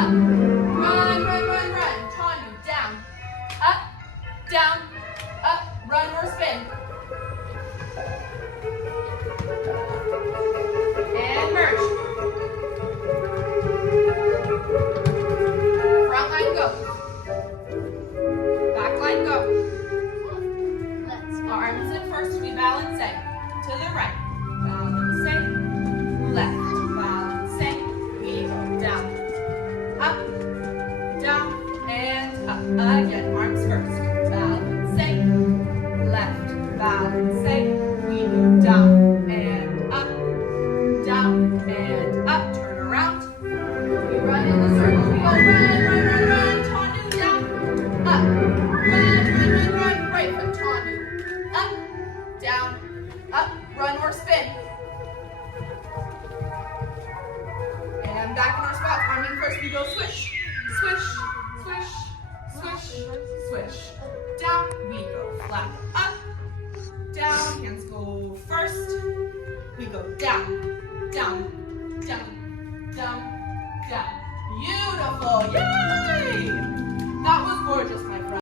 up. Run, run, run, run. Tanu, down, up, down, up. Run or spin. And merge. Front line, go. Back line, go. Arms in first, we balance to the right. Balancing, left. Balancing, we go down. Up, down, and up. Again, arms first. Balancing, left. Balancing, we go down and up, down and up. Turn around. We run in the circle. We go run, run, run, run. Tanu down, up. Run, run, run, run. Right foot, Tanu. Up, down, up, run or spin. And back in our spots. Arming first, we go swish, swish, swish, swish, swish. Down, we go flat. Up, down, hands go first. We go down, down, down, down, down. Beautiful, yeah!